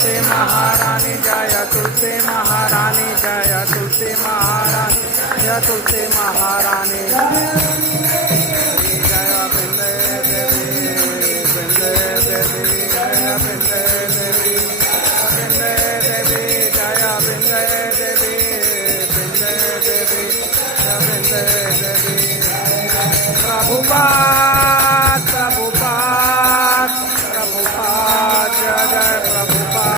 तुलसी महारानी जय तुलसी महारानी जय तुलसी महारानी जय तुलसी महारानी जय बिंदे देवी बिंदे देवी जय बिंदे देवी बिंदे देवी जय बिंदे देवी बिंदे देवी जय बिंदे देवी प्रभुपाद